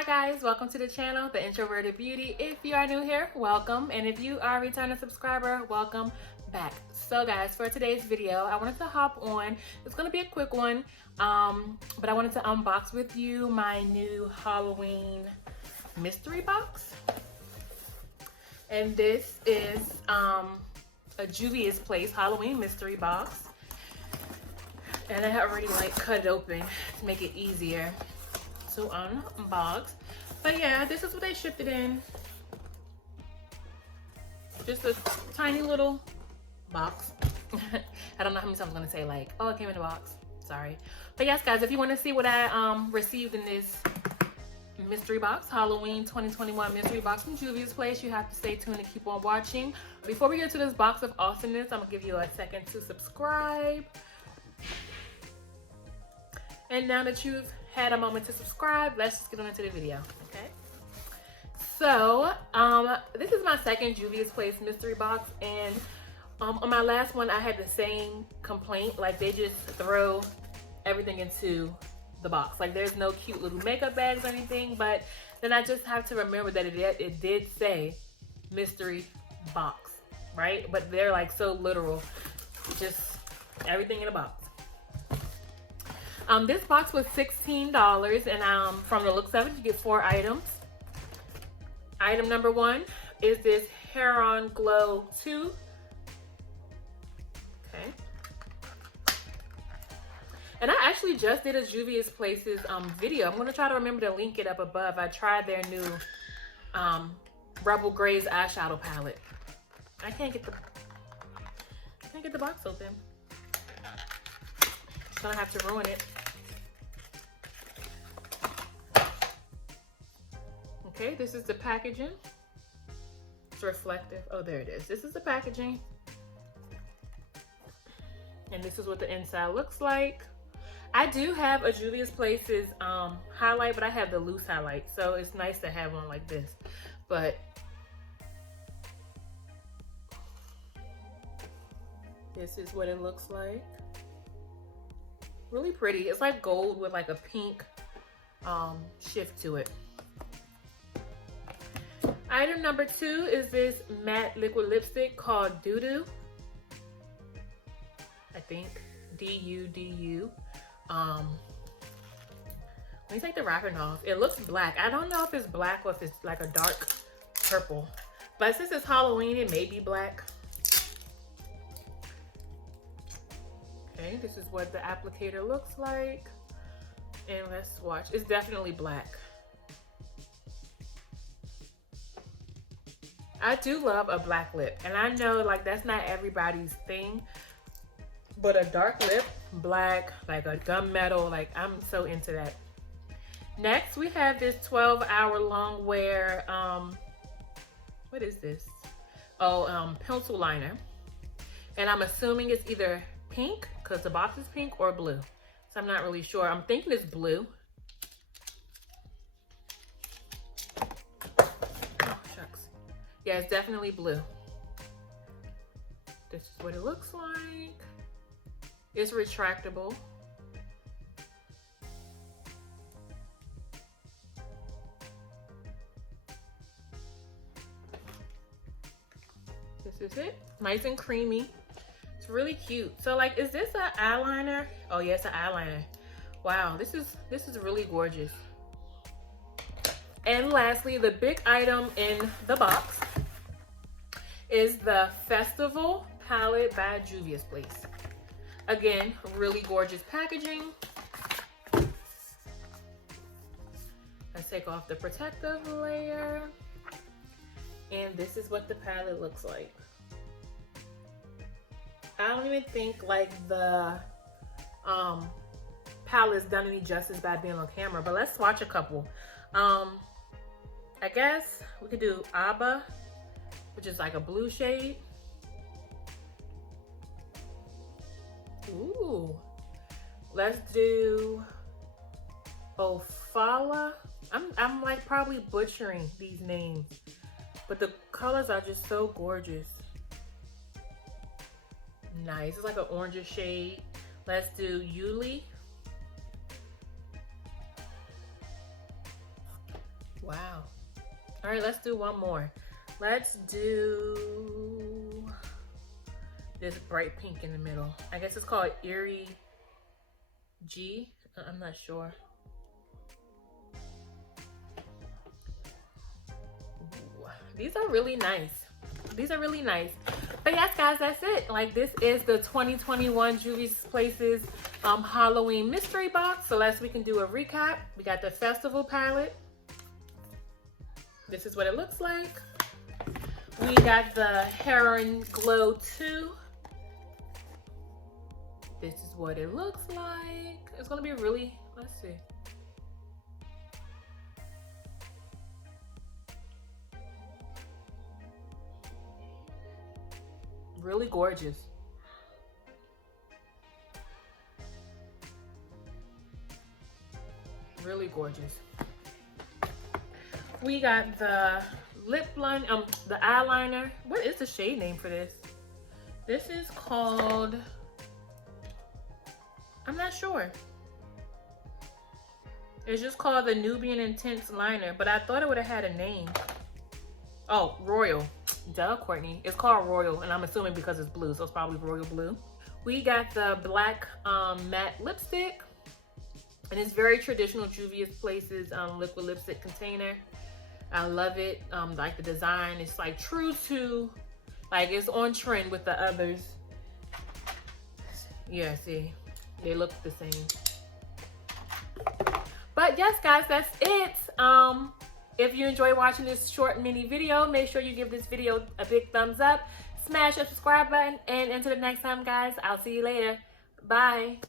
Hi guys, welcome to the channel, The Introverted Beauty. If you are new here, welcome. And if you are a returning subscriber, welcome back. So guys, for today's video, I wanted to hop on. It's gonna be a quick one, but I wanted to unbox with you my new Halloween mystery box. And this is a Juvia's Place Halloween mystery box. And I have already cut it open to make it easier to unbox. But yeah, this is what they shipped it in. Just a tiny little box. I don't know how many times I'm gonna say oh, it came in a box. Sorry. But yes guys, if you want to see what I received in this mystery box, Halloween 2021 mystery box from Juvia's Place, you have to stay tuned and keep on watching. Before we get to this box of awesomeness, I'm gonna give you a second to subscribe. And now that you've had a moment to subscribe, let's just get on into the video, okay? So, this is my second Juvia's Place mystery box, and on my last one, I had the same complaint. They just throw everything into the box. There's no cute little makeup bags or anything, but then I just have to remember that it did say mystery box, right? But they're so literal, just everything in a box. This box was $16, and from the looks of it, you get 4 items. Item number 1 is this Hair On Glow 2. Okay. And I actually just did a Juvia's Place's video. I'm gonna try to remember to link it up above. I tried their new Rebel Grays eyeshadow palette. I can't get the box open. So I have to ruin it. Okay, this is the packaging. It's reflective. Oh, there it is. This is the packaging. And this is what the inside looks like. I do have a Juvia's Place's highlight, but I have the loose highlight. So it's nice to have one like this. But this is what it looks like. Really pretty. It's like gold with a pink shift to it. Item number 2 is this matte liquid lipstick called Doo Doo. I think D-U-D-U. Let me take the wrapping off. It looks black. I don't know if it's black or if it's a dark purple. But since it's Halloween, it may be black. Okay, this is what the applicator looks like. And let's swatch. It's definitely black. I do love a black lip. And I know that's not everybody's thing. But a dark lip, black, a gunmetal, I'm so into that. Next, we have this 12-hour long wear, what is this? Oh, pencil liner. And I'm assuming it's either pink, because the box is pink, or blue. So I'm not really sure. I'm thinking it's blue. Oh, shucks. Yeah, it's definitely blue. This is what it looks like. It's retractable. This is it. Nice and creamy. It's really cute. So is this an eyeliner? Oh yeah, it's an eyeliner. Wow, this is really gorgeous. And lastly, the big item in the box is the Festival palette by Juvia's Place. Again, really gorgeous packaging. Let's take off the protective layer. And this is what the palette looks like. I don't even think the palette's done any justice by being on camera, but let's swatch a couple. I guess we could do Abba, which is a blue shade. Ooh. Let's do Ofala. I'm probably butchering these names, but the colors are just so gorgeous. Nice. It's an orange shade. Let's do Yuli. wow. All right, let's do one more. Let's do this bright pink in the middle. I guess it's called Eerie G. I'm not sure. Ooh, these are really nice. These are really nice. But yes, guys, that's it. Like, this is the 2021 Juvia's Places Halloween mystery box. So we can do a recap. We got the festival palette. This is what it looks like. We got the Heron Glow 2. This is what it looks like. It's gonna be really, let's see. Really gorgeous. Really gorgeous. We got the lip line, the eyeliner. What is the shade name for this? This is called, I'm not sure. It's just called the Nubian Intense Liner, but I thought it would have had a name. Oh, Royal. Duh, Courtney. It's called Royal, and I'm assuming because it's blue, so it's probably Royal Blue. We got the black matte lipstick, and it's very traditional Juvia's Places liquid lipstick container. I love it. Like the design, it's like true to, like it's on trend with the others. Yeah, see, they look the same. But yes, guys, that's it. If you enjoy watching this short mini video, make sure you give this video a big thumbs up, smash that subscribe button, and until the next time, guys, I'll see you later. Bye.